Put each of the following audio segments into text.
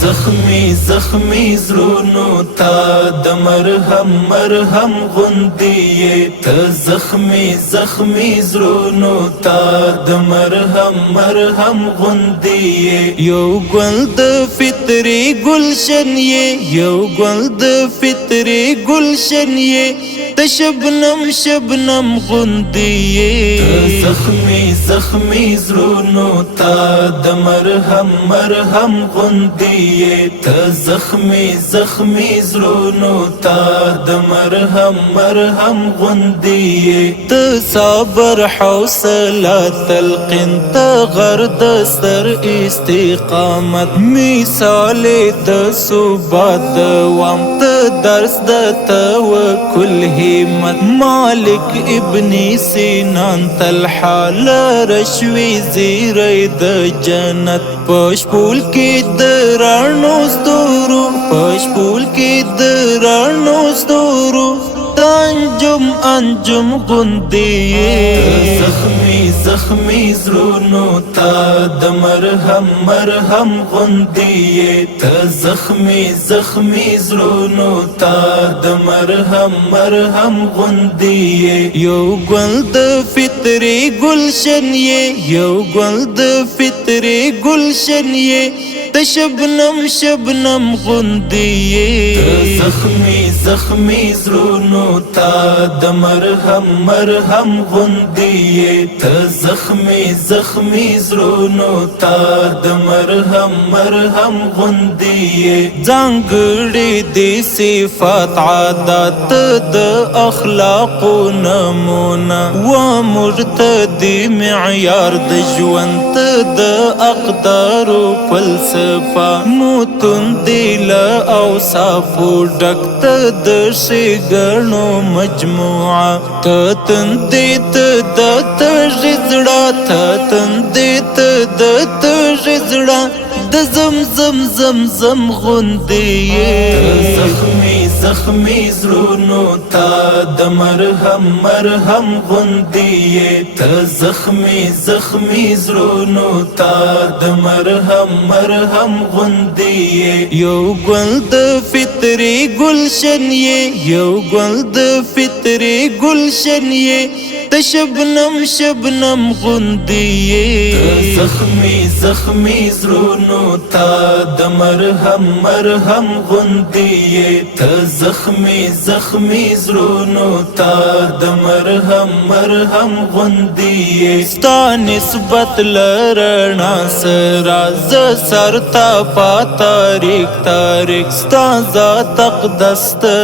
زخمی زخمی زړونو تا د مرهم غوندي ته زخمی زخمی زړونو تا د مرهم غوندي یو ګل د فطري گلشن یو ګل د فطري گلشن ته شبنم غوندي زخمی زخمی زړونو تا د مرهم غوندي ته زخمی زخمی زړونو تا د مرهم غوندي ته صبر حوصله تلقین ته غرد سر استقامت مثال د ثبات دوام ته درس د توکل همت مالک ابن سینان تلحال رشوی زیری د جنت پشپول کې د رانو ستورو پشپول کې د رانو ستورو انجم غوندي زخمی زخمی زړونو تا د مرهم غوندي ته زخمی زخمی زړونو تا د مرهم غوندي یو ګل د فطري گلشن یو ګل د فطري گلشن ته شبنم غوندي زخمی زخمی زړونو تا د مرهم غوندي ته زخمی زخمی زړونو تا د مرهم غوندي ځانګړي دي صفات عادت د اخلاق نمونه و مرتدي معیار د ژوند د اقدار فلسفه متون دل اوصاف ډک د شګړو مجموعه ته تندیت د تجزړه ته تندیت د تجزړه د زم غوندي زخمی زخمی زړونو تا د مرهم غوندي ته زخمی زخمی زړونو تا د مرهم غوندي یو ګل د فطري گلشن یو ګل د فطري گلشن ته شبنم غوندي زخمی زخمی زړونو تا د مرهم غوندي ته زخمی زخمی زړونو تا د مرهم غوندي ستا نسبت لرنا سرا ز سرتا پا تاریک ستا ذات اقدس ته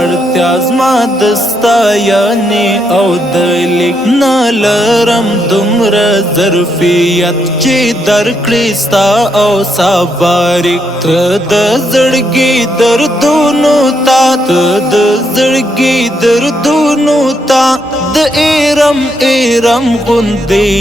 اړتیا زما دستا یعنی او دلیک نلرم دومره ظرفیت چې درکړې ستا او صباریک ته د زړګي دردونو تا ته د زړګي دردونو تا د ایرم غوندي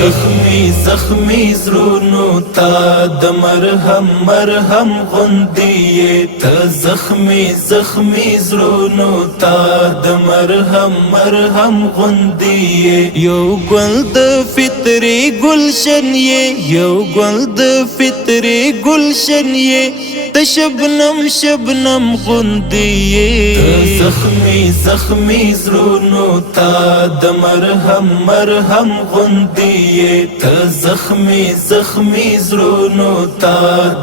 زخمی زخمی زړونو تا د مرهم غوندي ته زخمی زخمی زړونو تا د مرهم غوندي یو ګل د فطري گلشن یو ګل د فطري گلشن ته شبنم غوندي زخمی زخمی زړونو تا د مرهم غوندي ته زخمی زخمی زړونو تا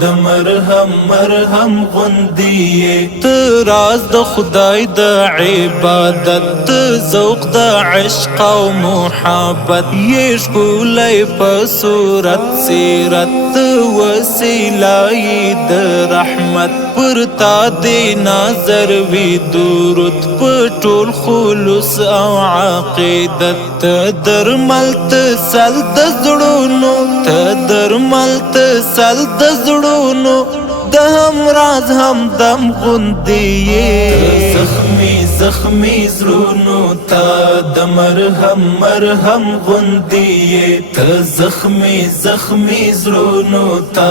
د مرهم غوندي ته راز د خدای د عبادت ذوق د عشق او محبت یشکولای په صورت سیرت وسیلای د رحمت پر تا دی نظر وی درود په ټول خلوص او عقیدت ته درمل تسل د زړونو ته درمل تسل د زړونو د هم راز هم دم غوندي زخمی زخمی زرونو تا د مرهم مرهم غوندیه ته زخمی زخمی زرونو تا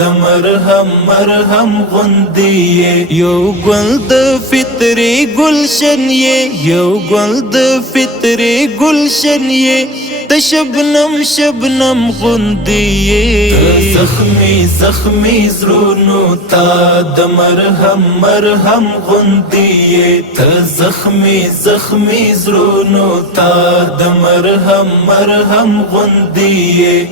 د مرهم مرهم غوندیه یو ګل د فطري گلشن یې یو ګل د فطري گلشن یې ته شبنم شبنم غوندیه زخمی زخمی زرونو تا د مرهم مرهم غوندیه ته زخمی زخمی زرونو تا د مرهم مرهم غوندیه